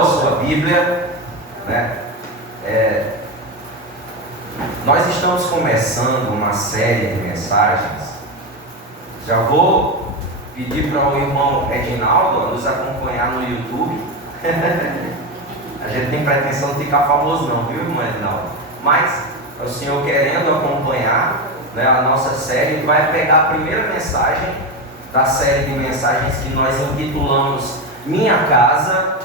a sua Bíblia, né? Nós estamos começando uma série de mensagens. Já vou pedir para o irmão Edinaldo nos acompanhar no YouTube. A gente tem pretensão de ficar famoso não, viu, irmão Edinaldo? Mas o senhor querendo acompanhar, né, a nossa série, vai pegar a primeira mensagem da série de mensagens que nós intitulamos Minha Casa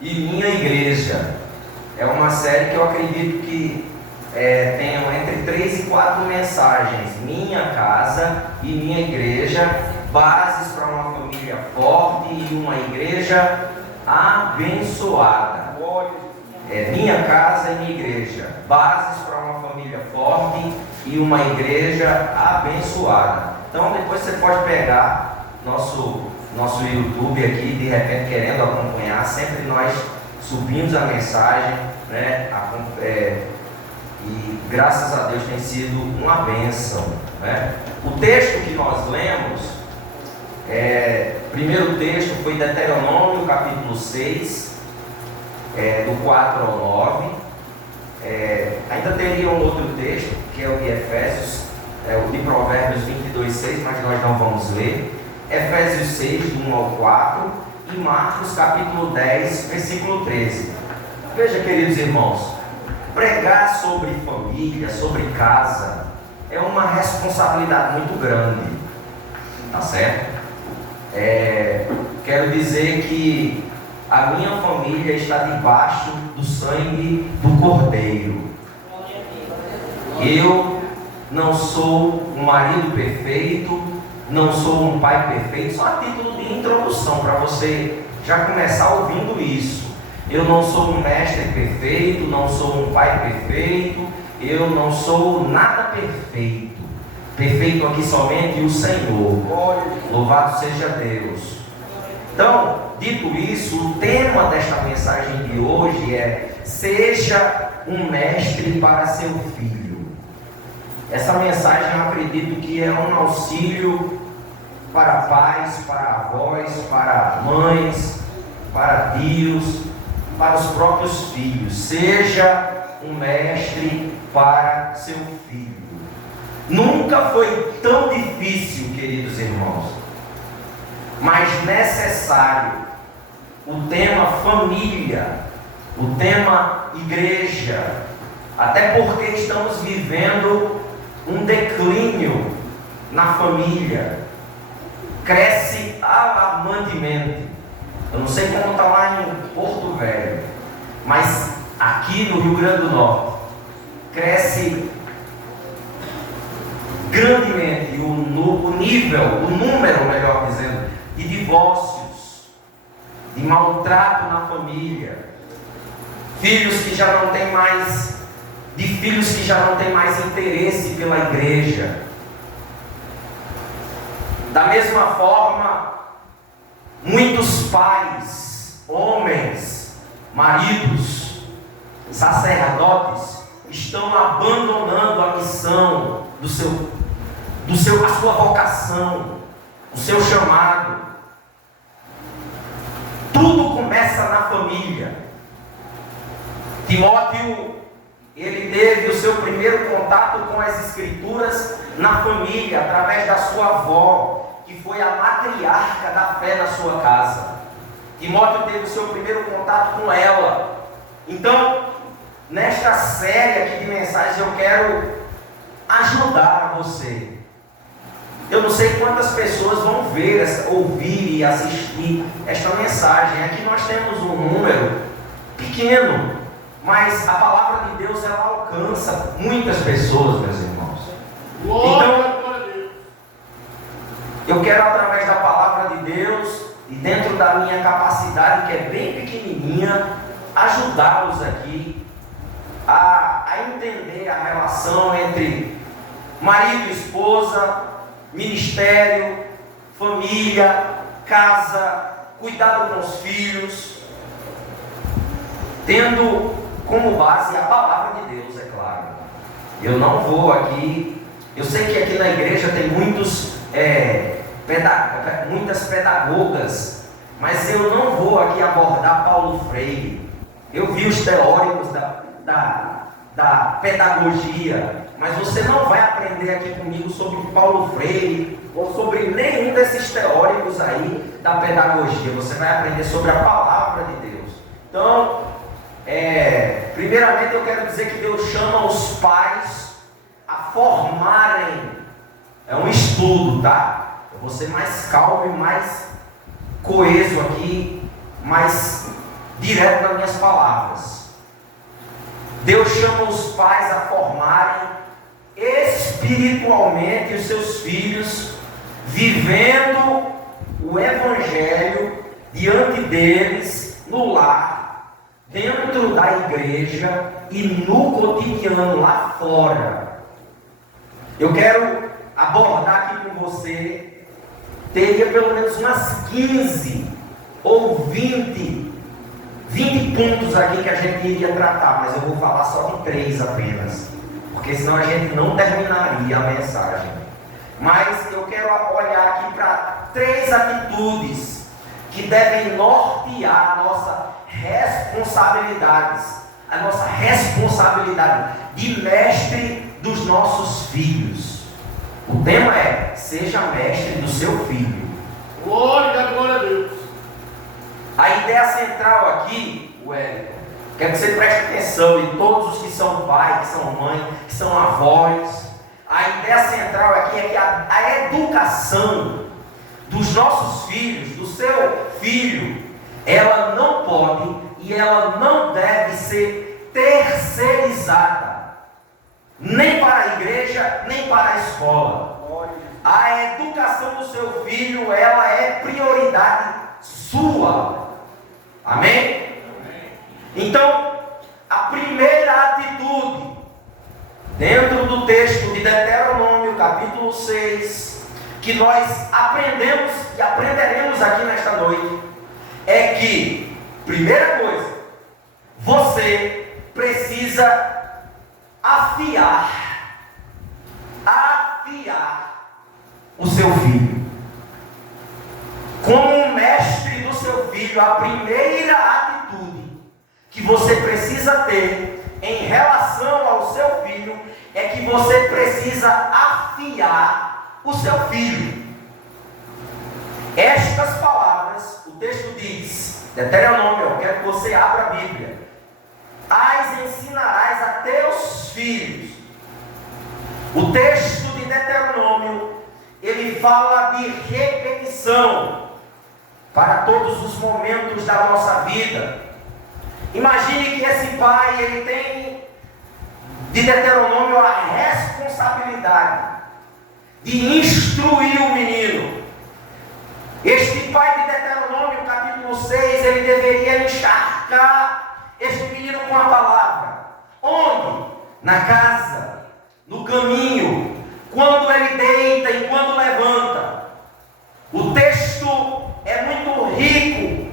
e Minha Igreja. É uma série que eu acredito que tenham entre 3 e 4 mensagens: Minha Casa e Minha Igreja, bases para uma família forte e uma igreja abençoada. Minha Casa e Minha Igreja, bases para uma família forte e uma igreja abençoada. Então depois você pode pegar nosso YouTube aqui, de repente querendo acompanhar, sempre nós subimos a mensagem, né? E graças a Deus tem sido uma bênção, né? O texto que nós lemos, primeiro texto foi Deuteronômio capítulo 6, do 4 ao 9. Ainda teria um outro texto, que é o de Efésios, o de Provérbios 22, 6, mas nós não vamos ler. Efésios 6, do 1 ao 4, e Marcos capítulo 10, versículo 13. Veja, queridos irmãos, pregar sobre família, sobre casa, é uma responsabilidade muito grande, tá certo? Quero dizer que a minha família está debaixo do sangue do Cordeiro. Eu não sou um marido perfeito, não sou um pai perfeito, só a título de introdução, para você já começar ouvindo isso. Eu não sou um mestre perfeito, não sou um pai perfeito, eu não sou nada perfeito. Perfeito aqui somente o Senhor. Louvado seja Deus. Então, dito isso, o tema desta mensagem de hoje é: seja um mestre para seu filho. Essa mensagem eu acredito que é um auxílio para pais, para avós, para mães, para tios, para os próprios filhos. Seja um mestre para seu filho. Nunca foi tão difícil, queridos irmãos, mas necessário, o tema família, o tema igreja, até porque estamos vivendo um declínio na família, cresce alarmantemente. Eu não sei como está lá em Porto Velho, mas aqui no Rio Grande do Norte cresce grandemente o nível, o número, melhor dizendo, de divórcios, de maltrato na família, filhos que já não têm mais interesse pela igreja. Da mesma forma, muitos pais, homens, maridos, sacerdotes estão abandonando a missão a sua vocação, o seu chamado. Tudo começa na família. Timóteo, ele teve o seu primeiro contato com as Escrituras na família, através da sua avó, que foi a matriarca da fé na sua casa. Timóteo teve o seu primeiro contato com ela. Então, nesta série aqui de mensagens, eu quero ajudar você. Eu não sei quantas pessoas vão ouvir e assistir esta mensagem. Aqui nós temos um número pequeno, mas a palavra de Deus, ela alcança muitas pessoas, meus irmãos. Então, eu quero, através da palavra de Deus e dentro da minha capacidade, que é bem pequenininha, ajudá-los aqui a entender a relação entre marido e esposa, ministério, família, casa, cuidado com os filhos, tendo como base a palavra de Deus, é claro. Eu não vou aqui, eu sei que aqui na igreja tem muitas pedagogas Mas eu não vou aqui abordar Paulo Freire. Eu vi os teóricos da pedagogia, mas você não vai aprender aqui comigo sobre Paulo Freire ou sobre nenhum desses teóricos aí da pedagogia. Você vai aprender sobre a palavra de Deus. Então, primeiramente eu quero dizer que Deus chama os pais a formarem. É um estudo, tá? Eu vou ser mais calmo e mais coeso aqui, mais direto nas minhas palavras. Deus chama os pais a formarem espiritualmente os seus filhos, vivendo o Evangelho diante deles, no lar, dentro da igreja e no cotidiano lá fora. Eu quero abordar aqui com você, teria pelo menos umas 15 ou 20 pontos aqui que a gente iria tratar, mas eu vou falar só de 3 apenas, porque senão a gente não terminaria a mensagem. Mas eu quero olhar aqui para 3 atitudes que devem nortear a nossa responsabilidade de mestre dos nossos filhos. O tema é: seja mestre do seu filho. Glória a Deus. A ideia central aqui, Wellington, quero que você preste atenção, e todos os que são pai, que são mãe, que são avós. A ideia central aqui é que a educação dos nossos filhos, do seu filho, ela não pode e ela não deve ser terceirizada, nem para a igreja, nem para a escola. A educação do seu filho, ela é prioridade sua. Amém? Então, a primeira atitude, dentro do texto de Deuteronômio, capítulo 6, que nós aprendemos e aprenderemos aqui nesta noite, é que, primeira coisa, você precisa afiar o seu filho. Como um mestre do seu filho, a primeira atitude que você precisa ter em relação ao seu filho é que você precisa afiar o seu filho. Estas palavras, o texto diz, Deuteronômio, eu quero que você abra a Bíblia: as ensinarás a teus filhos. O texto de Deuteronômio, ele fala de repetição para todos os momentos da nossa vida. Imagine que esse pai, ele tem de Deuteronômio a responsabilidade de instruir o menino. Este pai de Deuteronômio, capítulo 6, ele deveria encharcar este menino com a palavra. Onde? Na casa, no caminho, quando ele deita e quando levanta. O texto é muito rico,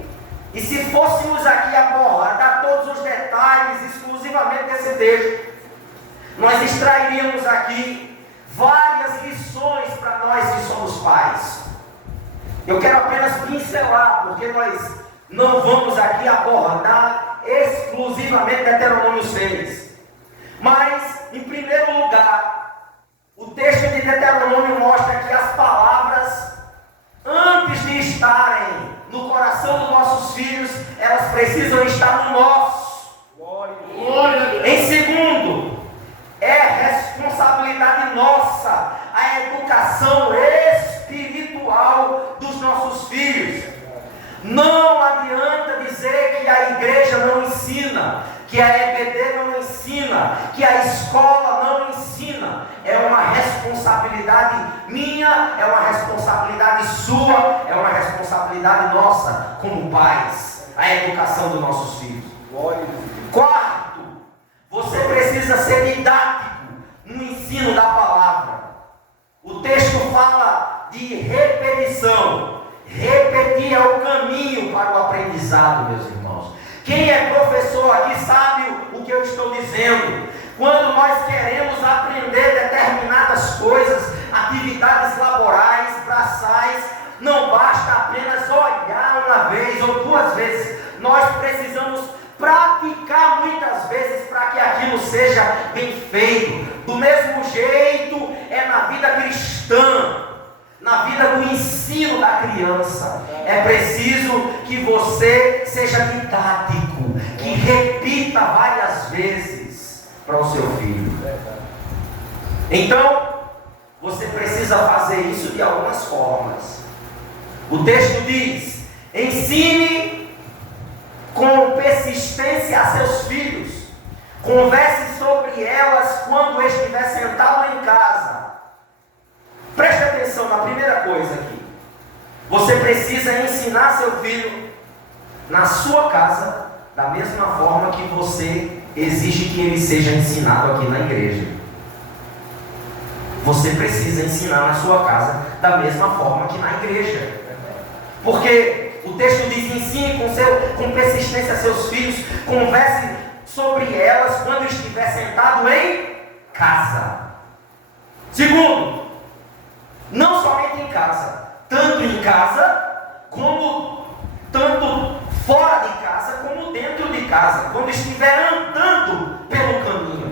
e se fôssemos aqui abordar todos os detalhes exclusivamente desse texto, nós extrairíamos aqui várias lições para nós que somos pais. Eu quero apenas pincelar, porque nós não vamos aqui abordar exclusivamente Deuteronômio 6. Mas, em primeiro lugar, o texto de Deuteronômio mostra que as palavras, antes de estarem no coração dos nossos filhos, elas precisam estar no nosso. Em segundo, é responsabilidade nossa a educação espiritual dos nossos filhos. Não adianta dizer que a igreja não ensina, que a EBD não ensina, que a escola não ensina. É uma responsabilidade minha, é uma responsabilidade sua, é uma responsabilidade nossa como pais, a educação dos nossos filhos. Quarto, você precisa ser didático no ensino da palavra. O texto fala de repetição. Repetir é o caminho para o aprendizado, meus irmãos. Quem é professor aqui sabe o que eu estou dizendo. Quando nós queremos aprender determinadas coisas, atividades laborais, braçais, não basta apenas apenas olhar uma vez ou duas vezes. Nós precisamos praticar muitas vezes para que aquilo seja bem feito. Do mesmo jeito é na vida cristã, na vida do ensino da criança. É preciso que você seja didático, que repita várias vezes para o seu filho. Então, você precisa fazer isso de algumas formas. O texto diz: ensine com persistência a seus filhos, converse sobre elas quando estiver sentado em casa. Preste atenção na primeira coisa aqui. Você precisa ensinar seu filho na sua casa da mesma forma que você exige que ele seja ensinado aqui na igreja. Você precisa ensinar na sua casa da mesma forma que na igreja. Porque o texto diz: ensine com persistência a seus filhos, converse sobre elas quando estiver sentado em casa. Segundo, não somente em casa, tanto em casa, tanto fora de casa, como dentro de casa, quando estiver andando pelo caminho.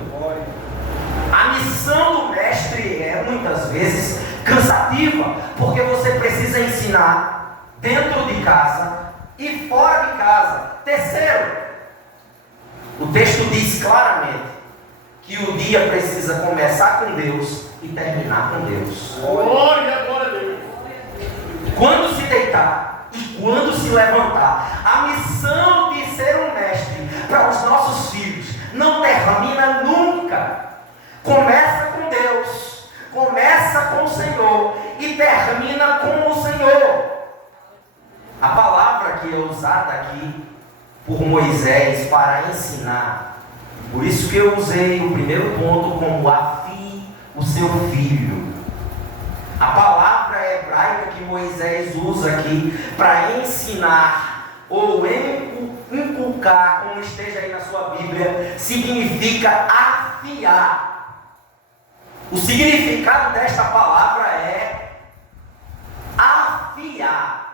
A missão do mestre é muitas vezes cansativa, porque você precisa ensinar dentro de casa e fora de casa. Terceiro, o texto diz claramente que o dia precisa começar com Deus e terminar com Deus. Glória a Deus. Quando se deitar e quando se levantar, a missão de ser um mestre para os nossos filhos não termina nunca. Começa com Deus, começa com o Senhor e termina com o Senhor. A palavra que é usada aqui por Moisés para ensinar, por isso que eu usei o primeiro ponto como afie o seu filho. A palavra hebraica que Moisés usa aqui para ensinar ou inculcar, como esteja aí na sua Bíblia, significa afiar. O significado desta palavra é afiar.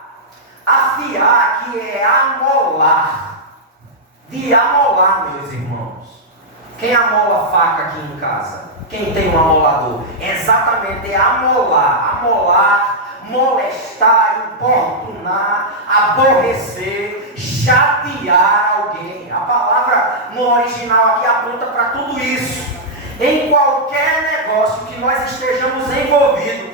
Afiar aqui é amolar. De amolar, meus irmãos. Quem amola faca aqui em casa? Quem tem um amolador? Exatamente, é amolar. Amolar, molestar, importunar, aborrecer, chatear alguém. A palavra no original aqui aponta para tudo isso. Em qualquer negócio que nós estejamos envolvidos,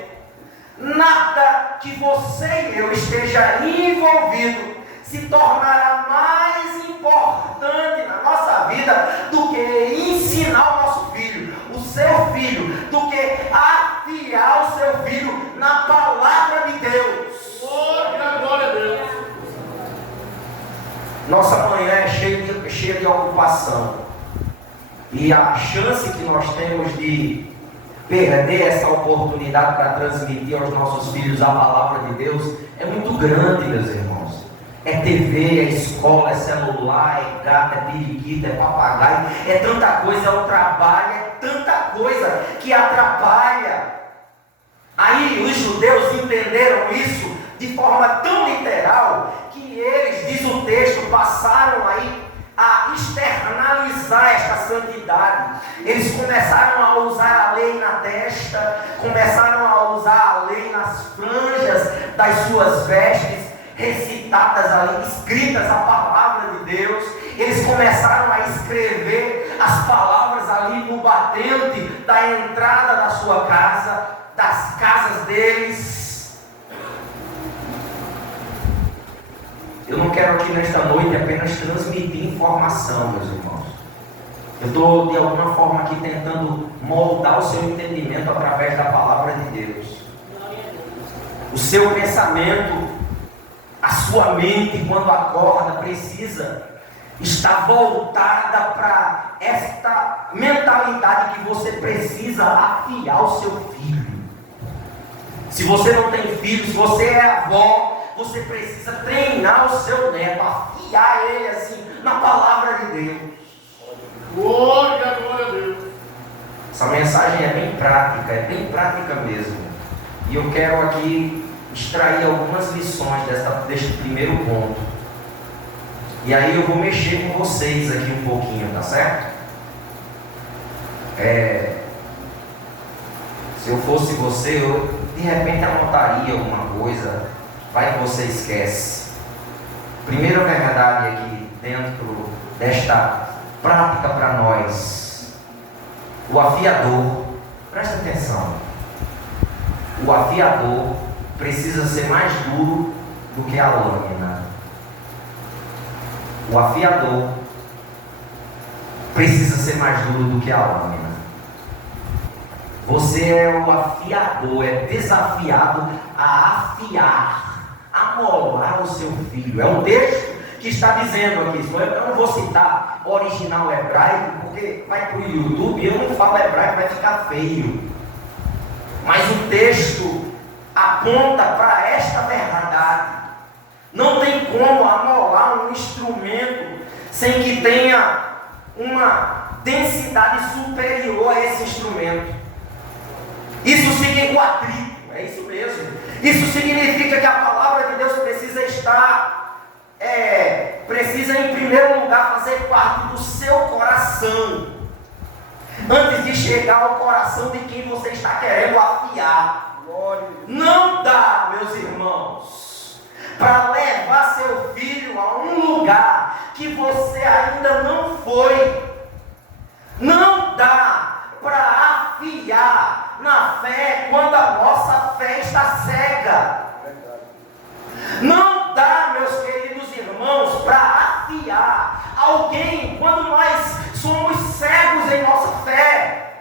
nada que você e eu esteja envolvido se tornará mais importante na nossa vida do que ensinar o nosso filho, o seu filho, do que afiar o seu filho na palavra de Deus. Glória a Deus. Nossa manhã é cheia de ocupação. E a chance que nós temos de perder essa oportunidade para transmitir aos nossos filhos a palavra de Deus é muito grande, meus irmãos. É TV, é escola, é celular, é gato, é periquito, é papagaio, é tanta coisa, é o trabalho, é tanta coisa que atrapalha. Aí os judeus entenderam isso de forma tão literal que eles, diz o texto, passaram aí a externalizar esta santidade. Eles começaram a usar a lei na testa, começaram a usar a lei nas franjas das suas vestes, recitadas ali, escritas a palavra de Deus. Eles começaram a escrever as palavras ali no batente da entrada da sua casa, das casas deles. Eu não quero aqui nesta noite apenas transmitir informação, meus irmãos. Eu estou de alguma forma aqui tentando moldar o seu entendimento através da palavra de Deus. O seu pensamento, a sua mente quando acorda precisa estar voltada para esta mentalidade que você precisa afiar o seu filho. Se você não tem filho, se você é avó, você precisa treinar o seu neto, afiar ele assim na palavra de Deus. Glória a Deus. Essa mensagem é bem prática mesmo. E eu quero aqui extrair algumas lições deste primeiro ponto. E aí eu vou mexer com vocês aqui um pouquinho, tá certo? Se eu fosse você, eu de repente anotaria alguma coisa, vai que você esquece. Primeira verdade aqui, dentro desta prática para nós, o afiador, presta atenção, o afiador precisa ser mais duro do que a lâmina. O afiador precisa ser mais duro do que a lâmina. Você é o afiador, é desafiado a afiar, a molar o seu filho. É um texto que está dizendo aqui, eu não vou citar original hebraico, porque vai para o YouTube e eu não falo hebraico, vai ficar feio. Mas o texto aponta para esta verdade. Não tem como amolar um instrumento sem que tenha uma densidade superior a esse instrumento. Isso significa o atrito, é isso mesmo. Isso significa que a palavra de Deus precisa estar, precisa em primeiro lugar fazer parte do seu coração, antes de chegar ao coração de quem você está querendo afiar. Não dá, meus irmãos, para levar seu filho a um lugar que você ainda não foi. Não dá para afiar na fé quando a nossa fé está cega. Não dá, meus queridos irmãos, para afiar alguém quando nós somos cegos em nossa fé.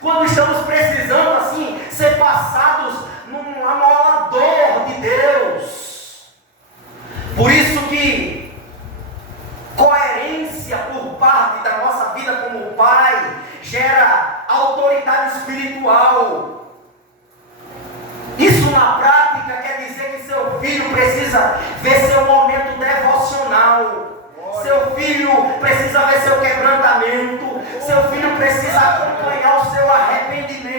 Quando estamos precisando assim ser passados num amolador de Deus. Por isso que coerência por parte da nossa vida como pai gera autoridade espiritual. Isso na prática quer dizer que seu filho precisa ver seu momento devocional. Seu filho precisa ver seu quebrantamento. Seu filho precisa acompanhar o seu arrependimento.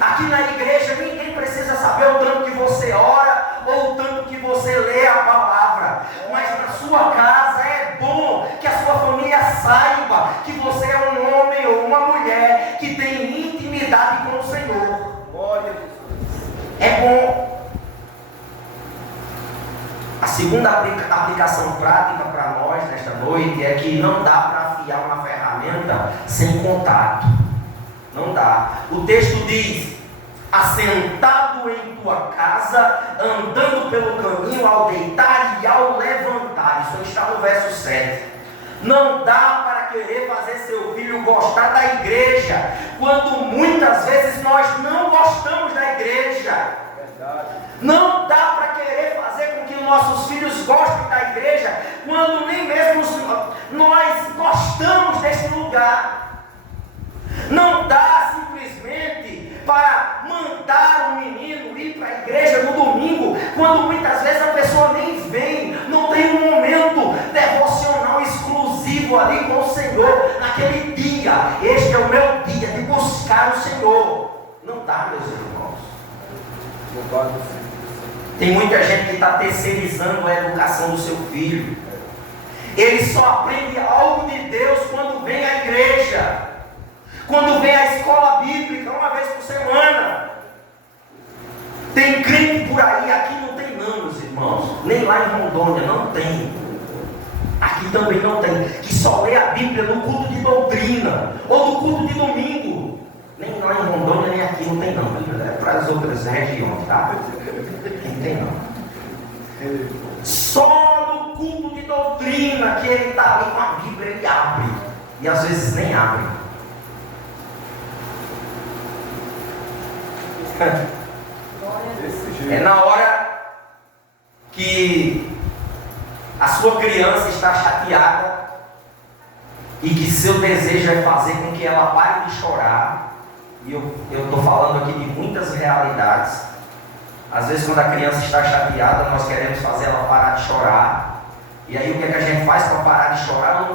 Aqui na igreja ninguém precisa saber o tanto que você ora ou o tanto que você lê a palavra. Mas na sua casa é bom que a sua família saiba que você é um homem ou uma mulher que tem intimidade com o Senhor. É bom. A segunda aplicação prática para nós nesta noite é que não dá para afiar uma ferramenta sem contato. Não dá. O texto diz: assentado em tua casa, andando pelo caminho, ao deitar e ao levantar. Isso está no verso 7. Não dá para querer fazer seu filho gostar da igreja, quando muitas vezes nós não gostamos da igreja. Não dá para querer fazer com que nossos filhos gostem da igreja, quando nem mesmo nós gostamos desse lugar. Não dá simplesmente para mandar um menino ir para a igreja no domingo, quando muitas vezes a pessoa nem vem, não tem um momento devocional exclusivo ali com o Senhor, naquele dia. Este é o meu dia de buscar o Senhor. Não dá, meus irmãos. Tem muita gente que está terceirizando a educação do seu filho. Ele só aprende algo de Deus quando vem à igreja, quando vem à escola bíblica uma vez por semana. Tem crente por aí, aqui não tem não, meus irmãos. Nem lá em Rondônia não tem. Aqui também não tem. Que só lê a Bíblia no culto de doutrina ou no culto de domingo. Nem lá em Rondônia, nem aqui não tem não. É para as outras regiões, tá? Não tem não. Só no culto de doutrina que ele está ali com a Bíblia, ele abre. E às vezes nem abre. É na hora que a sua criança está chateada e que seu desejo é fazer com que ela pare de chorar. E eu estou falando aqui de muitas realidades. Às vezes quando a criança está chateada, nós queremos fazer ela parar de chorar. E aí o que é que a gente faz para parar de chorar?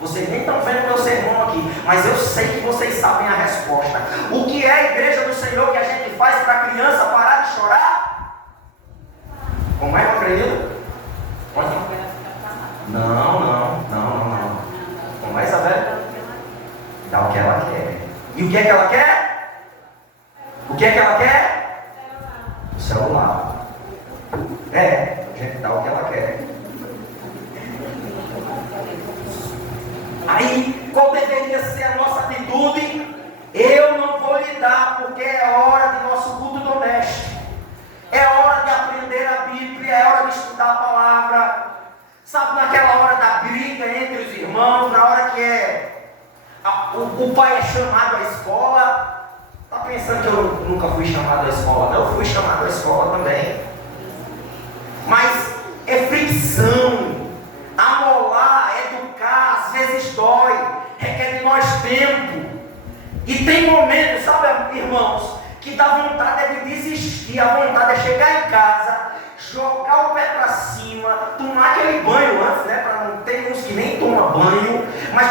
Vocês nem estão vendo meu sermão aqui, mas eu sei que vocês sabem a resposta. O que é a igreja do Senhor que a gente faz para a criança parar de chorar? Como é, meu querido? Não. Como é, Isabel? Dá o que ela quer. E o que é que ela quer? O que é que ela quer? O celular. A gente dá o que ela quer. Aí, qual deveria ser a nossa atitude? Eu não vou lhe dar, porque é hora de nosso culto doméstico. É hora de aprender a Bíblia, é hora de estudar a palavra. Sabe, naquela hora da briga entre os irmãos, na hora que o pai é chamado à escola. Está pensando que eu nunca fui chamado à escola? Não, eu fui chamado à escola também. Mas é fricção. Amolar, educar, às vezes dói, requer de nós tempo. E tem momentos, sabe, irmãos, que dá vontade de desistir, a vontade é chegar em casa, jogar o pé para cima, tomar aquele banho antes, né? Para não ter uns que nem tomam banho, mas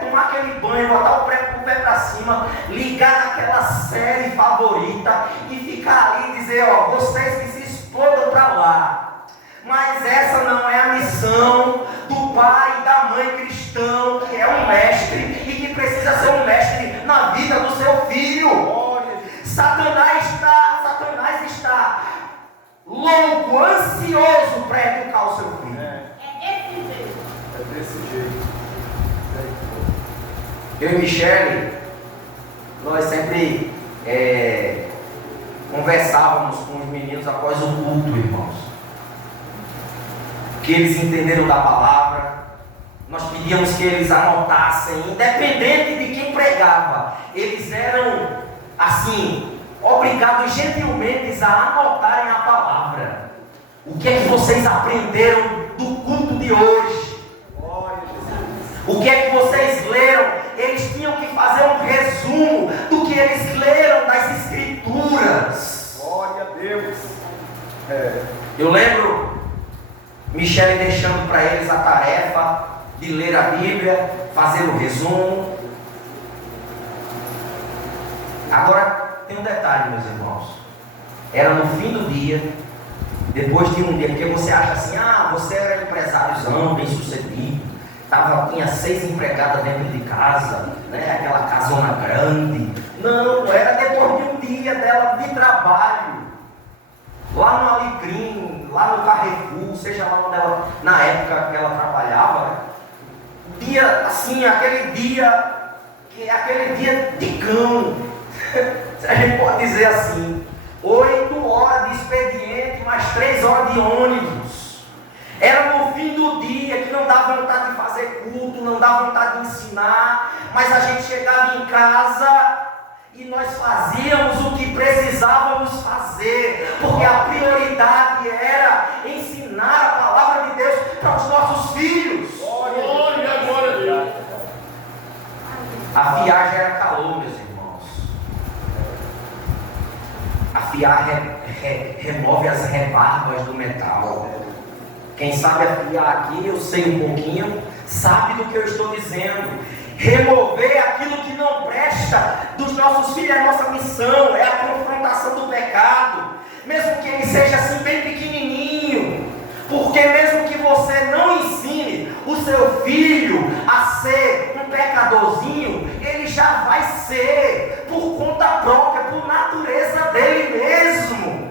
tomar aquele banho, botar o pé para cima, ligar naquela série favorita e ficar ali e dizer, ó, vocês que se explodam para lá. Mas essa não é a missão do pai e da mãe cristão, que é um mestre e que precisa ser um mestre na vida do seu filho. Satanás está louco, ansioso para educar o seu filho. É desse jeito. Eu e Michele, nós sempre conversávamos com os meninos após o culto, irmãos. Que eles entenderam da palavra. Nós pedíamos que eles anotassem, independente de quem pregava. Eles eram, assim, obrigados gentilmente a anotarem a palavra. O que é que vocês aprenderam do culto de hoje? O que é que vocês leram? Eles tinham que fazer um resumo do que eles leram das Escrituras. Glória a Deus. Eu lembro Michele deixando para eles a tarefa de ler a Bíblia, fazer o resumo. Agora tem um detalhe, meus irmãos. Era no fim do dia, depois de um dia, porque você acha assim, você era empresáriozão, bem sucedido, tinha 6 empregadas dentro de casa, né? Aquela casona grande. Não, era depois de um dia dela de trabalho, lá no Alecrim, lá no Carrefour, seja lá onde ela, na época que ela trabalhava, né? Dia, assim, aquele dia, que é aquele dia de cão, se a gente pode dizer assim, 8 horas de expediente, mais 3 horas de ônibus. Era no fim do dia que não dá vontade de fazer culto, não dá vontade de ensinar, mas a gente chegava em casa e nós fazíamos o que precisávamos fazer, porque a prioridade era ensinar a palavra de Deus para os nossos filhos. Glória a Deus. Afiar gera calor, meus irmãos. Afiar remove as rebarbas do metal. Quem sabe afiar aqui, eu sei um pouquinho, sabe do que eu estou dizendo. Remover aquilo que não presta dos nossos filhos é a nossa missão, é a confrontação do pecado, mesmo que ele seja assim bem pequenininho, porque mesmo que você não ensine o seu filho a ser um pecadorzinho, ele já vai ser por conta própria, por natureza dele mesmo.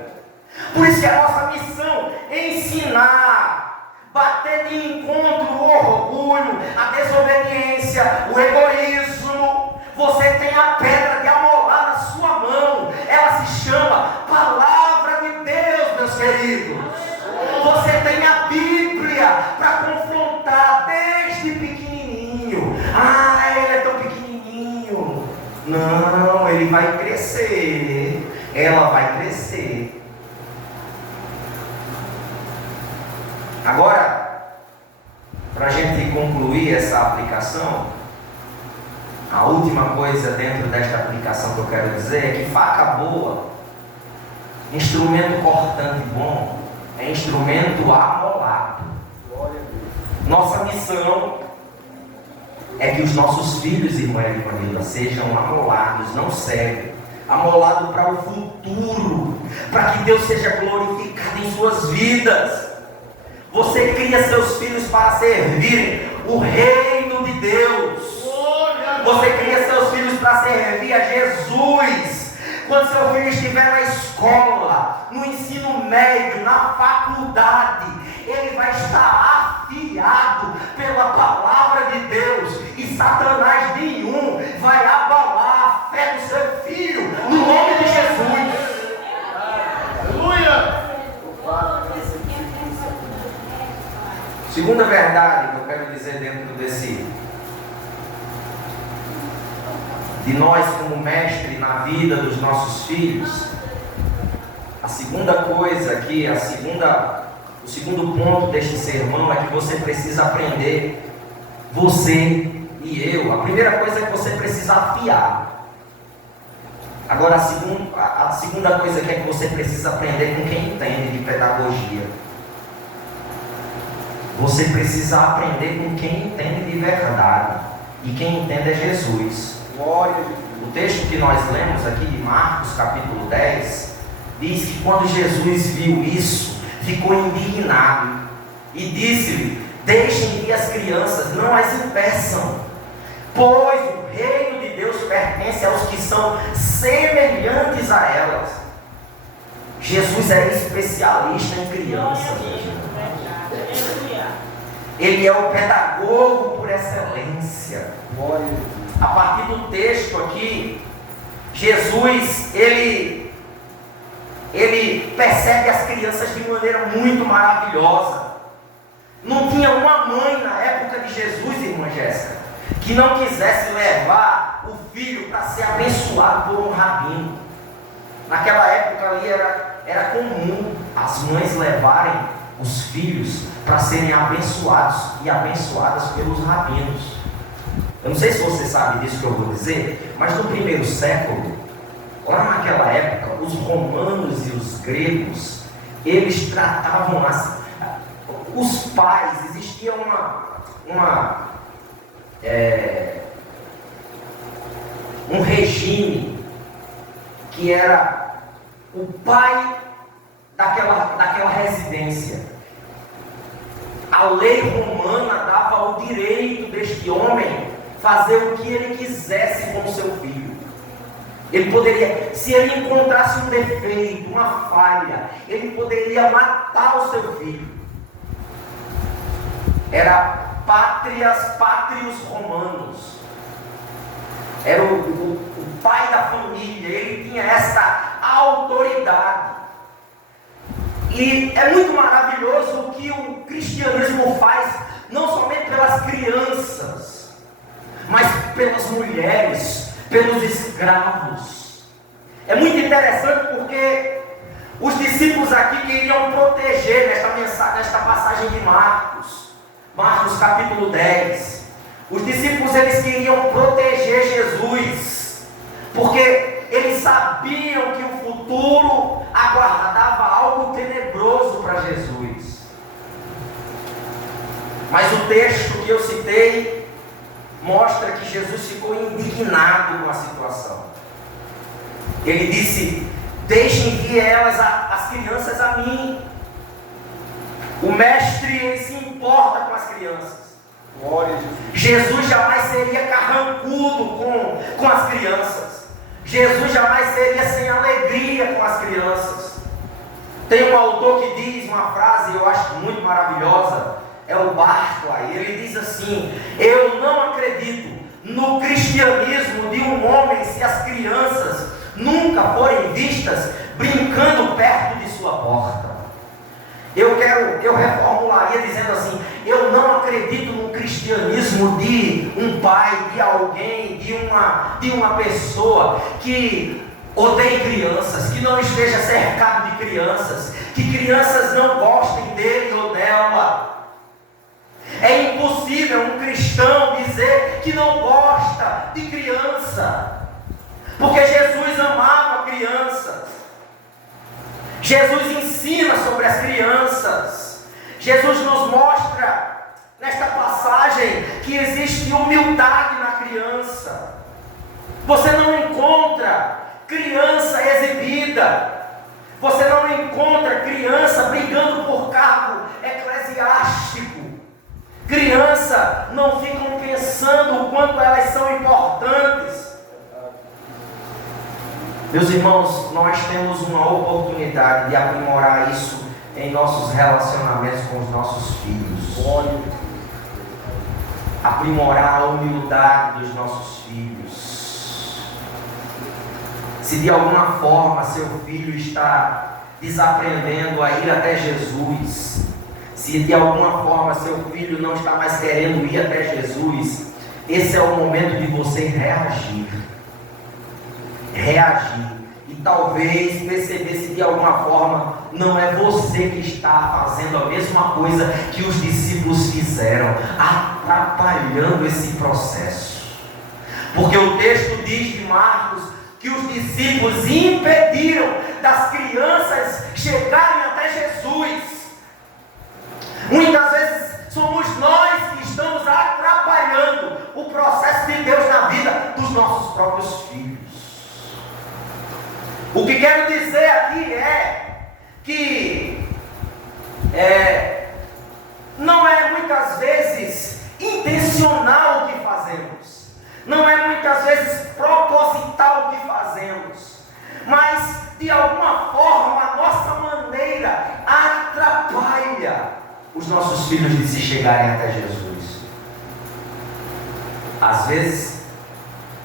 Por isso que a nossa missão é ensinar, bater de encontro o orgulho, a desobediência, o egoísmo. Você tem a pedra de amolar na sua mão, ela se chama Palavra de Deus, meus queridos. Você tem a Bíblia para confrontar desde pequenininho. Ele é tão pequenininho. Não, ele vai crescer, ela vai crescer. Agora, para a gente concluir essa aplicação, a última coisa dentro desta aplicação que eu quero dizer é que faca boa, instrumento cortante bom, é instrumento amolado. Nossa missão é que os nossos filhos, irmã Evangelista, sejam amolados, não cegos. amolado para o futuro, para que Deus seja glorificado em suas vidas. Você cria seus filhos para servirem o reino de Deus. Você cria seus filhos para servir a Jesus. Quando seu filho estiver na escola, no ensino médio, na faculdade, ele vai estar afiado pela palavra de Deus, e Satanás nenhum vai abalar a fé do seu filho, no nome de Jesus. Aleluia! Segunda verdade que eu quero dizer dentro de nós como mestre na vida dos nossos filhos, a segunda coisa aqui, o segundo ponto deste sermão é que você precisa aprender, você e eu. A primeira coisa é que você precisa afiar. Agora a segunda coisa que é que você precisa aprender com quem entende de pedagogia. Você precisa aprender com quem entende de verdade, e quem entende é Jesus. O texto que nós lemos aqui de Marcos capítulo 10 diz que quando Jesus viu isso, ficou indignado e disse-lhe: deixem ir as crianças, não as impeçam, pois o reino de Deus pertence aos que são semelhantes a elas. Jesus é especialista em crianças. Ele é o pedagogo por excelência. A partir do texto aqui, Jesus, ele percebe as crianças de maneira muito maravilhosa. Não tinha uma mãe na época de Jesus, irmã Jéssica, que não quisesse levar o filho para ser abençoado por um rabino. Naquela época ali era comum as mães levarem os filhos para serem abençoados e abençoadas pelos rabinos. Eu não sei se você sabe disso que eu vou dizer, mas no primeiro século, lá naquela época, os romanos e os gregos, eles tratavam os pais, existia um regime que era o pai daquela residência. A lei romana dava o direito deste homem fazer o que ele quisesse com o seu filho. Ele poderia, se ele encontrasse um defeito, uma falha, ele poderia matar o seu filho. Era pátrios romanos. Era o pai da família, ele tinha essa autoridade. E é muito maravilhoso o que o cristianismo faz, não somente pelas crianças, mas pelas mulheres, pelos escravos. É muito interessante porque os discípulos aqui queriam proteger nesta passagem de Marcos capítulo 10. Os discípulos, eles queriam proteger Jesus, porque eles sabiam que o futuro aguardava algo tenebroso para Jesus. Mas o texto que eu citei mostra que Jesus ficou indignado com a situação. Ele disse: deixem vir as crianças a mim. O mestre, ele se importa com as crianças. Glória a Jesus. Jesus jamais seria carrancudo com as crianças. Jesus jamais seria sem alegria com as crianças. Tem um autor que diz uma frase, eu acho muito maravilhosa, é o Barclay. Ele diz assim: eu não acredito no cristianismo de um homem se as crianças nunca forem vistas brincando perto de sua porta. Eu reformularia dizendo assim: eu não acredito no cristianismo de um pai, de alguém, de uma pessoa que odeie crianças, que não esteja cercado de crianças, que crianças não gostem dele ou dela. É impossível um cristão dizer que não gosta de criança, porque Jesus amava crianças. Jesus ensina sobre as crianças. Jesus nos mostra nesta passagem que existe humildade na criança. Você não encontra criança exibida. Você não encontra criança brigando por cargo eclesiástico. Criança não ficam pensando o quanto elas são importantes. Meus irmãos, nós temos uma oportunidade de aprimorar isso em nossos relacionamentos com os nossos filhos. Aprimorar a humildade dos nossos filhos. Se de alguma forma seu filho está desaprendendo a ir até Jesus, se de alguma forma seu filho não está mais querendo ir até Jesus, esse é o momento de você reagir. E talvez perceber se de alguma forma não é você que está fazendo a mesma coisa que os discípulos fizeram, atrapalhando esse processo. Porque o texto diz de Marcos que os discípulos impediram das crianças chegarem até Jesus. Muitas vezes somos nós que estamos atrapalhando o processo de Deus na vida dos nossos próprios filhos. O que quero dizer aqui é que não é muitas vezes intencional o que fazemos, não é muitas vezes proposital o que fazemos, mas de alguma forma a nossa maneira atrapalha os nossos filhos de se chegarem até Jesus. Às vezes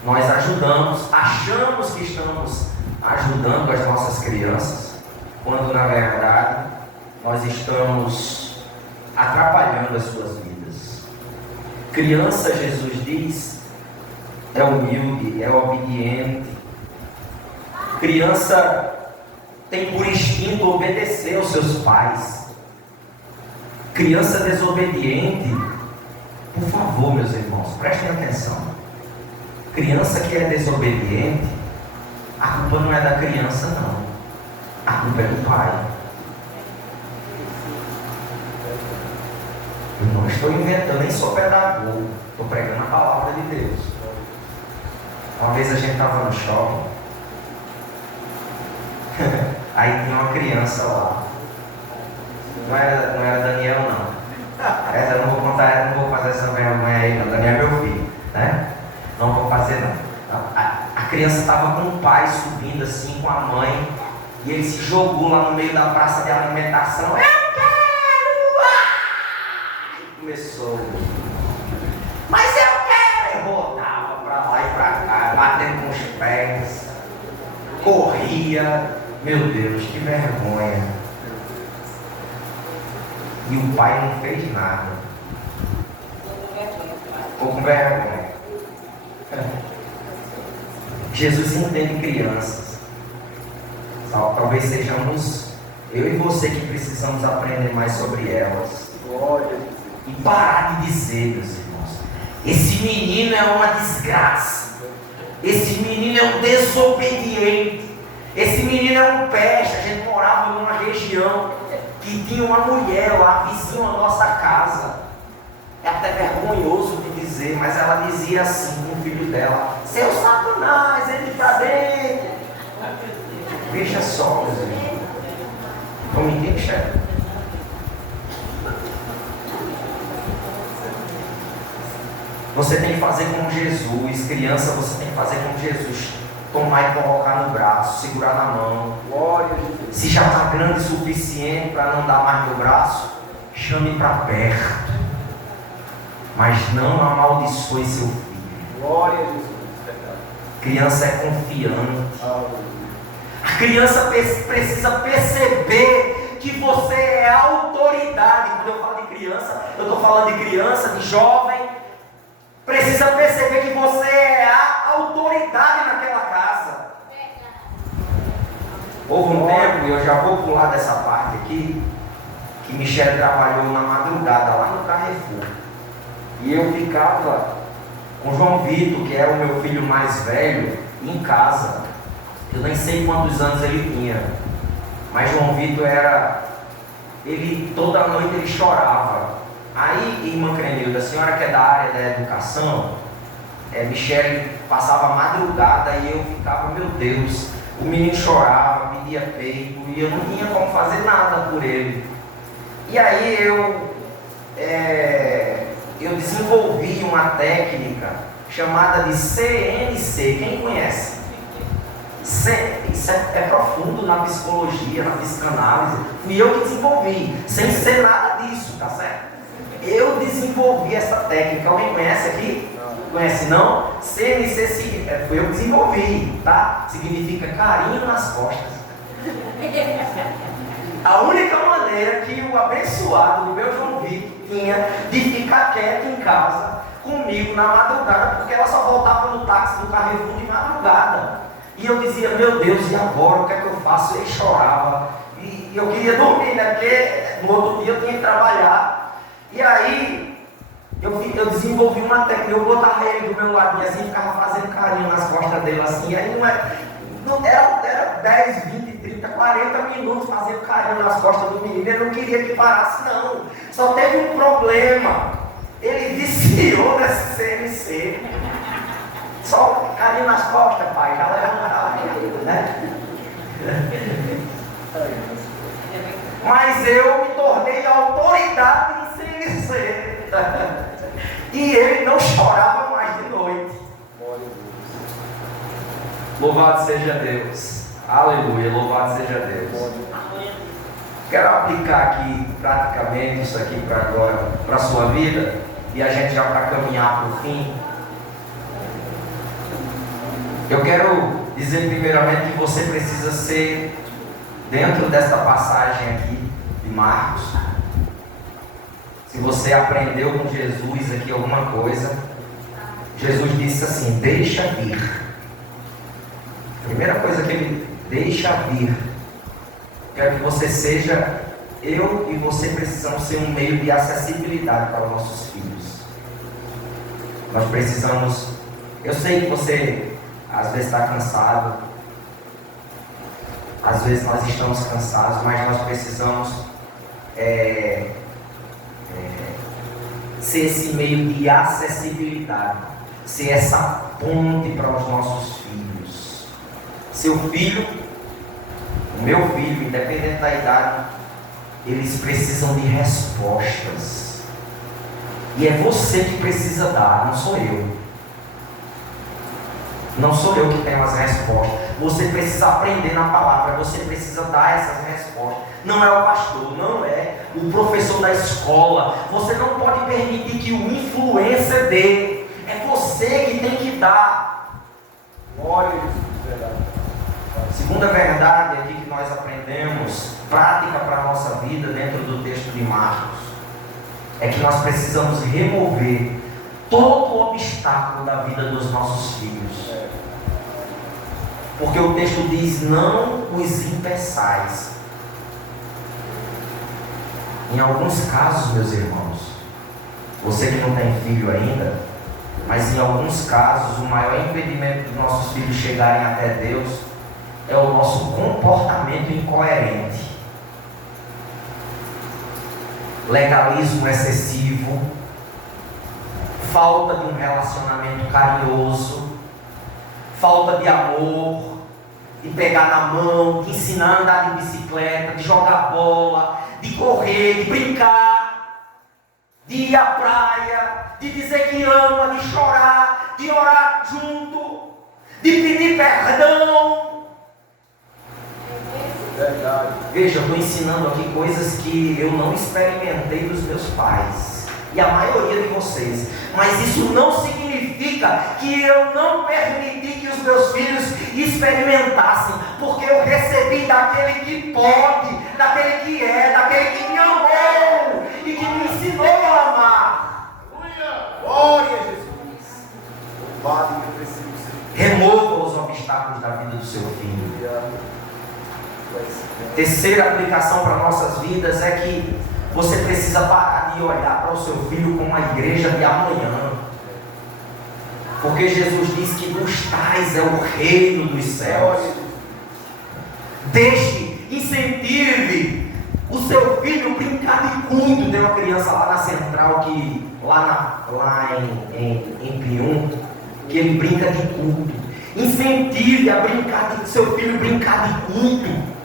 nós ajudamos, achamos que estamos ajudando as nossas crianças, quando na verdade nós estamos atrapalhando as suas vidas. Criança, Jesus diz, é humilde, é obediente. Criança tem por instinto obedecer aos seus pais. Criança desobediente, por favor, meus irmãos, prestem atenção. Criança que é desobediente, a culpa não é da criança, não. A culpa é do pai. Eu não estou inventando, nem sou pedagogo. Estou pregando a palavra de Deus. Uma vez a gente estava no shopping. Aí tinha uma criança lá. Não era Daniel, não. Essa eu não vou contar, não vou fazer essa vergonha aí, não. Daniel é meu filho, né? Não vou fazer, não. A criança estava com o pai subindo assim com a mãe, e ele se jogou lá no meio da praça de alimentação. Eu quero! E começou. Mas eu quero! E rodava para lá e para cá, batendo com os pés, corria. Meu Deus, que vergonha! E o pai não fez nada. Ficou com vergonha. Jesus entende crianças. Talvez sejamos eu e você que precisamos aprender mais sobre elas. E parar de dizer, meus irmãos, esse menino é uma desgraça. Esse menino é um desobediente. Esse menino é um peste. A gente morava numa região que tinha uma mulher lá, vizinha à nossa casa. É até vergonhoso de dizer, mas ela dizia assim com o filho dela: seu Satanás, entre pra dentro. Veja só, meus irmãos. Então ninguém enxerga. Você tem que fazer como Jesus. Criança, você tem que fazer como Jesus. Tomar e colocar no braço, segurar na mão. Glória a Deus. Se já está grande o suficiente para não dar mais no braço, chame para perto. Mas não amaldiçoe seu filho. Glória a Jesus. Criança é confiante. A criança precisa perceber que você é autoridade. Quando eu falo de criança, eu estou falando de criança, de jovem. Precisa perceber que você é a autoridade naquela casa. Houve um tempo, e eu já vou pular dessa parte aqui, que Michele trabalhou na madrugada lá no Carrefour. E eu ficava com João Vitor, que era o meu filho mais velho, em casa. Eu nem sei quantos anos ele tinha, mas João Vitor toda noite ele chorava. Aí, irmã Crenilda, a senhora que é da área da educação, Michele passava a madrugada e eu ficava, meu Deus, O menino chorava, pedia peito e eu não tinha como fazer nada por ele. E aí eu desenvolvi uma técnica chamada de CNC. Quem conhece? Isso é profundo na psicologia, na psicanálise. Fui eu que desenvolvi, sem ser nada disso, tá certo? Eu desenvolvi essa técnica. Alguém conhece aqui? Conhece não? CNC foi eu que desenvolvi, tá? Significa carinho nas costas. A única maneira que o abençoado do meu João Vitor tinha de ficar quieto em casa comigo na madrugada, porque ela só voltava no táxi do Carrefour de madrugada. E eu dizia, meu Deus, e agora? O que é que eu faço? Ele chorava. E eu queria dormir, né? Porque no outro dia eu tinha que trabalhar. E aí eu desenvolvi uma técnica. Eu botava ele do meu lado e assim, ficava fazendo carinho nas costas dele assim. E aí era 10, 20, 30, 40 minutos fazendo carinho nas costas do menino. Ele não queria que parasse, não. Só teve um problema. Ele viciou nesse CNC. Só carinho nas costas, pai. Já leva né? Mas eu me tornei autoridade no CNC. E ele não chorava mais de noite. Louvado seja Deus. Aleluia, louvado seja Deus. Quero aplicar aqui praticamente isso aqui para agora, para a sua vida. E a gente já para caminhar para o fim. Eu quero dizer primeiramente que você precisa ser, dentro desta passagem aqui de Marcos, se você aprendeu com Jesus aqui alguma coisa, Jesus disse assim, deixa vir. Primeira coisa que ele deixa vir. Quero que você seja, eu e você precisamos ser um meio de acessibilidade para os nossos filhos. Nós precisamos, eu sei que você às vezes está cansado, às vezes nós estamos cansados, mas nós precisamos ser esse meio de acessibilidade, ser essa ponte para os nossos filhos. Seu filho, o meu filho, independente da idade, eles precisam de respostas. E é você que precisa dar, não sou eu. Não sou eu que tenho as respostas. Você precisa aprender na palavra, você precisa dar essas respostas. Não é o pastor, não é o professor da escola. Você não pode permitir que o influencer dê. É você que tem que dar. Glória a Deus, verdade. Segunda verdade aqui que nós aprendemos, prática para a nossa vida dentro do texto de Marcos, é que nós precisamos remover todo o obstáculo da vida dos nossos filhos. Porque o texto diz, não os impeçais. Em alguns casos, meus irmãos, você que não tem filho ainda, mas em alguns casos, o maior impedimento dos nossos filhos chegarem até Deus é o nosso comportamento incoerente. Legalismo excessivo, falta de um relacionamento carinhoso, falta de amor, de pegar na mão, de ensinar a andar de bicicleta, de jogar bola, de correr, de brincar, de ir à praia, de dizer que ama, de chorar, de orar junto, de pedir perdão. Verdade. Veja, eu estou ensinando aqui coisas que eu não experimentei dos meus pais e a maioria de vocês, mas isso não significa que eu não permiti que os meus filhos experimentassem, porque eu recebi daquele que pode, daquele que é, daquele que me amou e que me ensinou a amar. Glória a Jesus. Louvado e preciso ser. Remova os obstáculos da vida do seu filho. Terceira aplicação para nossas vidas é que você precisa parar de olhar para o seu filho como a igreja de amanhã. Porque Jesus diz que dos tais é o reino dos céus. Deixe, incentive o seu filho brincar de culto. Tem uma criança lá na central, lá em Pium, que ele brinca de culto. Incentive a seu filho brincar de culto.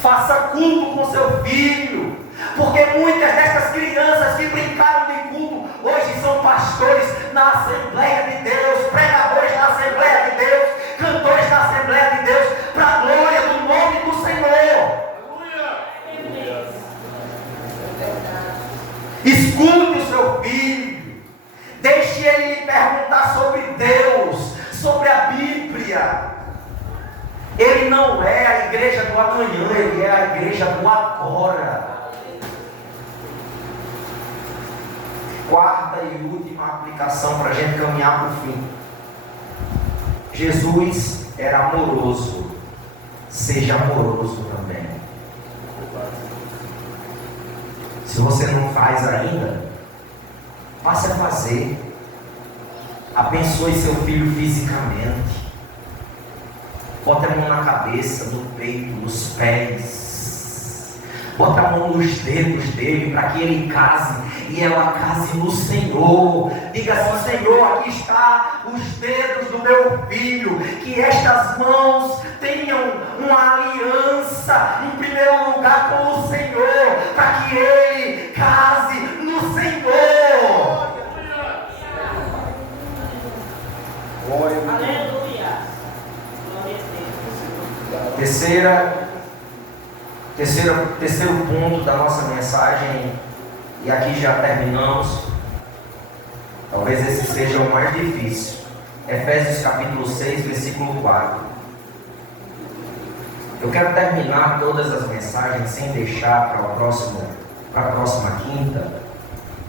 Faça culto com seu filho. Porque muitas dessas crianças que brincaram de culto, hoje são pastores na Assembleia de Deus, pregadores na Assembleia de Deus, cantores na Assembleia de Deus, para a glória do nome do Senhor. Aleluia. Escute o seu filho. Deixe ele lhe perguntar sobre Deus, sobre a Bíblia. Ele não é a igreja do amanhã, ele é a igreja do agora. Quarta e última aplicação para a gente caminhar para o fim. Jesus era amoroso. Seja amoroso também. Se você não faz ainda, passe a fazer. Abençoe seu filho fisicamente. Bota a mão na cabeça, no peito, nos pés. Bota a mão nos dedos dele para que ele case e ela case no Senhor. Diga assim: Senhor, aqui está os dedos do meu filho. Que estas mãos tenham uma aliança em primeiro lugar com o Senhor, para que ele case no Senhor. Glória a Deus. Aleluia. Terceiro ponto da nossa mensagem, e aqui já terminamos. Talvez esse seja o mais difícil. Efésios capítulo 6, versículo 4. Eu quero terminar todas as mensagens sem deixar para a próxima quinta,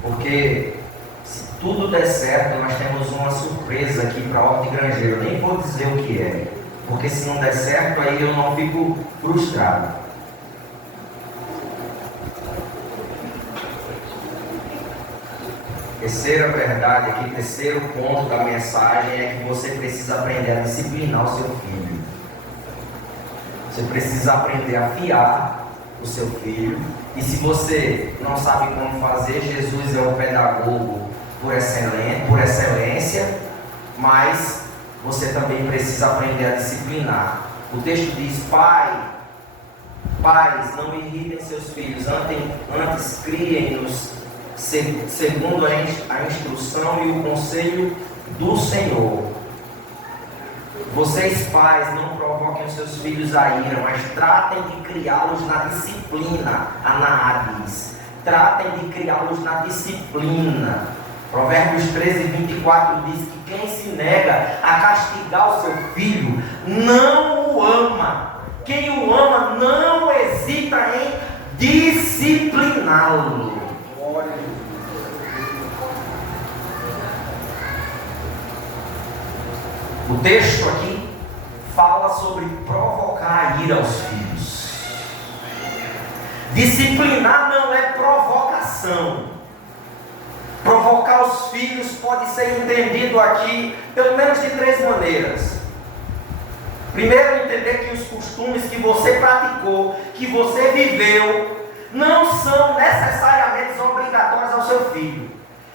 porque se tudo der certo, nós temos uma surpresa aqui para a Horta Grangeiro. Eu nem vou dizer o que é, porque se não der certo, aí eu não fico frustrado. Terceira verdade aqui, terceiro ponto da mensagem é que você precisa aprender a disciplinar o seu filho. Você precisa aprender a fiar o seu filho. E se você não sabe como fazer, Jesus é o pedagogo por excelência, mas você também precisa aprender a disciplinar. O texto diz: pais, não irritem seus filhos, antes criem-nos segundo a instrução e o conselho do Senhor. Vocês pais, não provoquem os seus filhos a ira, mas tratem de criá-los na disciplina. A Naá diz: tratem de criá-los na disciplina. Provérbios 13, 24 diz que quem se nega a castigar o seu filho não o ama. Quem o ama não hesita em discipliná-lo. O texto aqui fala sobre provocar a ira aos filhos. Disciplinar não é provocação. Provocar os filhos pode ser entendido aqui pelo menos de três maneiras. Primeiro, entender que os costumes que você praticou, que você viveu, não são necessariamente obrigatórios ao seu filho.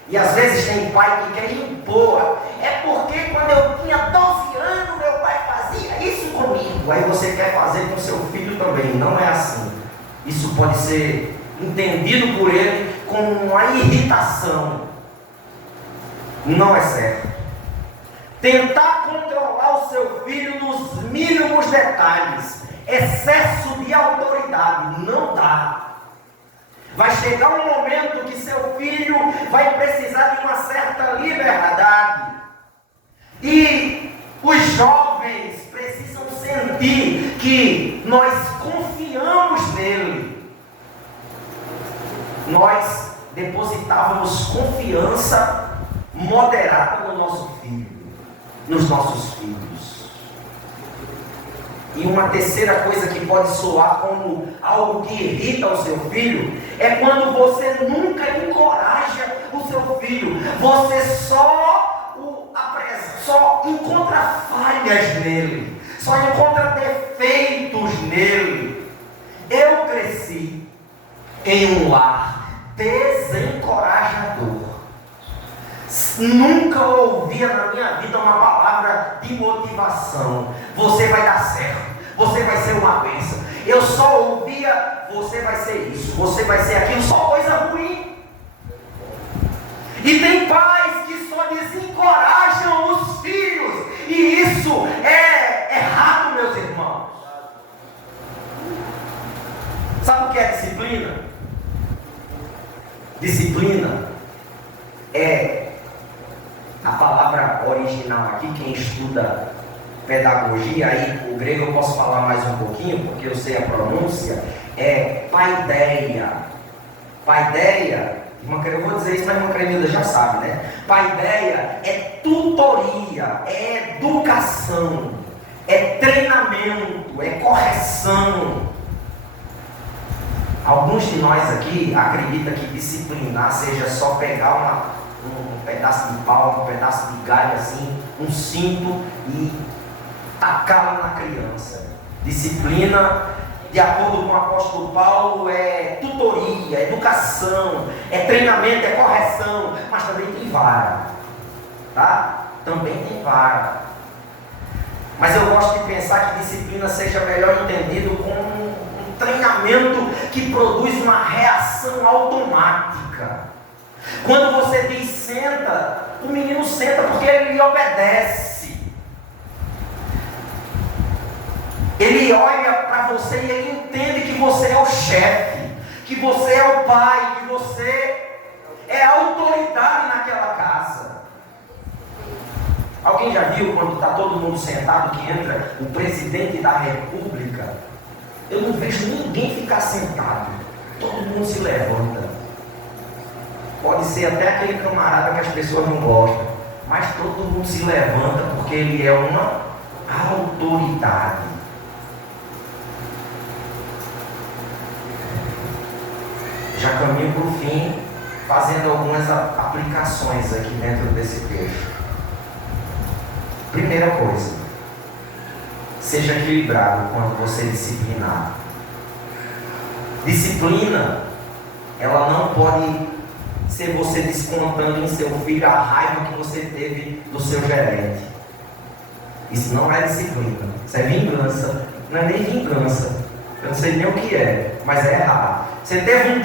E às vezes tem pai que quer impor. É porque quando eu tinha 12 anos, meu pai fazia isso comigo. Aí você quer fazer com seu filho também. Não é assim. Isso pode ser entendido por ele como uma irritação. Não é certo. Tentar controlar o seu filho nos mínimos detalhes. Excesso de autoridade. Não dá. Vai chegar um momento que seu filho vai precisar de uma certa liberdade. E os jovens precisam sentir que nós confiamos nele. Nós depositávamos confiança moderada no nosso filho, nos nossos filhos. E uma terceira coisa que pode soar como algo que irrita o seu filho é quando você nunca encoraja o seu filho. Você só encontra falhas nele, só encontra defeitos nele. Eu cresci em um lar desencorajador. nunca ouvia na minha vida uma palavra de motivação. Você vai dar certo, você vai ser uma bênção. Eu só ouvia, você vai ser isso, você vai ser aquilo, só coisa ruim. E tem pais que só desencorajam os filhos, e isso é errado, meus irmãos. Sabe o que é disciplina? Disciplina é a palavra original aqui. Quem estuda pedagogia, aí o grego eu posso falar mais um pouquinho, porque eu sei a pronúncia, é paideia. Paideia, eu vou dizer isso, mas a irmã Cremilda já sabe, né? Paideia é tutoria, é educação, é treinamento, é correção. Alguns de nós aqui acreditam que disciplinar seja só pegar um pedaço de pau, um pedaço de galho assim, um cinto e tacá-lo na criança. Disciplina, de acordo com o apóstolo Paulo, é tutoria, é educação, é treinamento, é correção, mas também tem vara, tá? Também tem vara. Mas eu gosto de pensar que disciplina seja melhor entendido como um treinamento que produz uma reação automática. Quando você diz senta, o menino senta porque ele lhe obedece. Ele olha para você e ele entende que você é o chefe, que você é o pai, que você é a autoridade naquela casa. Alguém já viu quando está todo mundo sentado que entra o presidente da república? Eu não vejo ninguém ficar sentado. Todo mundo se levanta. Pode ser até aquele camarada que as pessoas não gostam, mas todo mundo se levanta porque ele é uma autoridade. Já caminho para o fim, fazendo algumas aplicações aqui dentro desse texto. Primeira coisa, seja equilibrado quando você disciplinar. Disciplina, ela não pode ser você descontando em seu filho a raiva que você teve do seu gerente. Isso não é disciplina, isso é vingança. Não é nem vingança, eu não sei nem o que é, mas é errado. Você teve um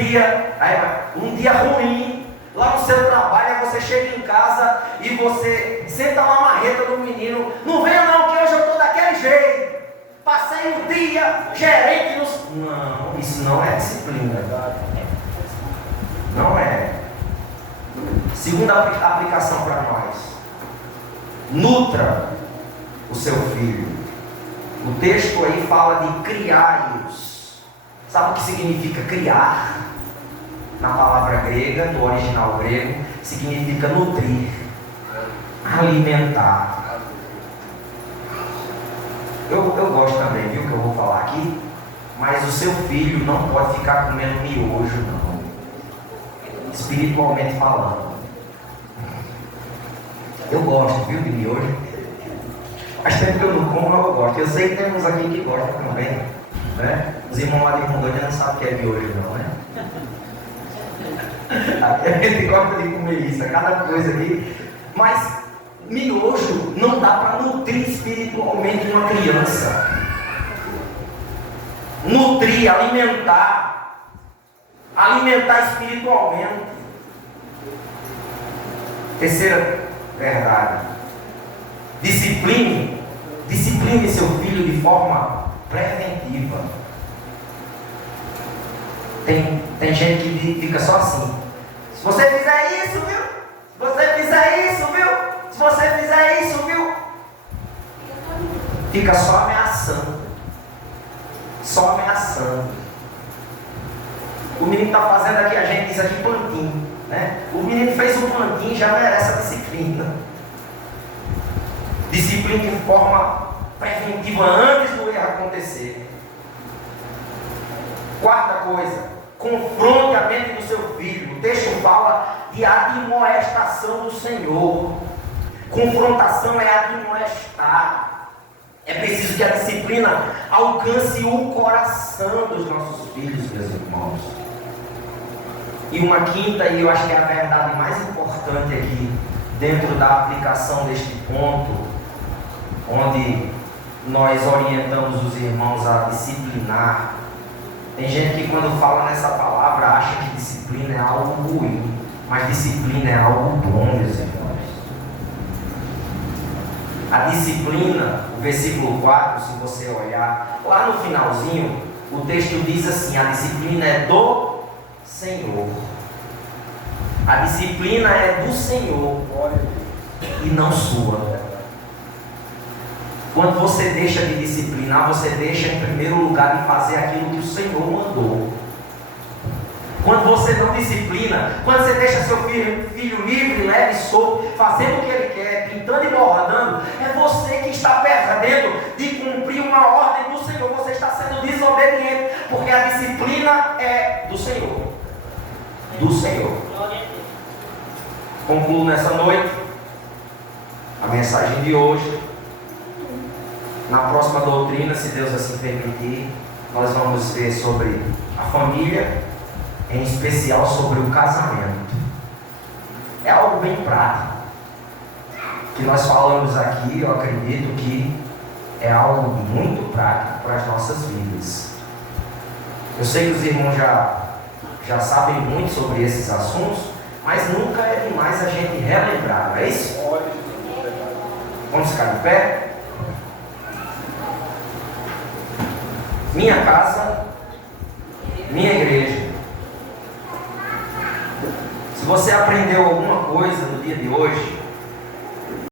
dia ruim lá no seu trabalho, aí você chega em casa e você senta uma marreta do menino. Não venha não, que hoje eu estou daquele jeito. Passei o dia, gerente nos... Não, isso não é disciplina. Não é. Segunda aplicação para nós. Nutra o seu filho. O texto aí fala de criar-os. Sabe o que significa criar? Na palavra grega, do original grego, significa nutrir, alimentar. Eu gosto também, viu, que eu vou falar aqui, mas o seu filho não pode ficar comendo miojo, não, espiritualmente falando. Eu gosto, viu, de miojo. Faz tempo que eu não como, mas eu gosto. Eu sei que tem uns aqui que gostam também, né? Os irmãos lá de Rondônia não sabem o que é miojo, não, né? A gente gosta de comer isso, cada coisa aqui. Mas miojo não dá para nutrir espiritualmente uma criança. Nutrir, alimentar espiritualmente. Terceira verdade: discipline seu filho de forma preventiva. Tem gente que fica só assim: se você fizer isso, viu? Se você fizer isso, viu? Se você fizer isso, viu? Fica só ameaçando. Só ameaçando. O menino está fazendo aqui, a gente diz aqui plantinho, né? O menino fez um plantinho e já merece a disciplina. Disciplina de forma preventiva antes do erro acontecer. Quarta coisa: confronte a mente do seu filho. O texto fala de admoestação do Senhor. Confrontação é admoestar. É preciso que a disciplina alcance o coração dos nossos filhos, meus irmãos. E uma quinta, e eu acho que é a verdade mais importante aqui: dentro da aplicação deste ponto, onde nós orientamos os irmãos a disciplinar. Tem gente que quando fala nessa palavra acha que disciplina é algo ruim, mas disciplina é algo bom, meus irmãos. A disciplina, o versículo 4, se você olhar, lá no finalzinho, o texto diz assim: a disciplina é do Senhor. A disciplina é do Senhor e não sua. Quando você deixa de disciplinar, você deixa em primeiro lugar de fazer aquilo que o Senhor mandou. Quando você não disciplina, quando você deixa seu filho livre, leve e solto, fazendo o que ele quer, pintando e bordando, é você que está perdendo de cumprir uma ordem do Senhor. Você está sendo desobediente, porque a disciplina é do Senhor. Do Senhor. Concluo nessa noite a mensagem de hoje. Na próxima doutrina, se Deus assim permitir, nós vamos ver sobre a família, em especial sobre o casamento. É algo bem prático que nós falamos aqui. Eu acredito que é algo muito prático para as nossas vidas. Eu sei que os irmãos já sabem muito sobre esses assuntos, mas nunca é demais a gente relembrar, não é isso? Vamos ficar de pé? Minha casa, minha igreja. Se você aprendeu alguma coisa no dia de hoje,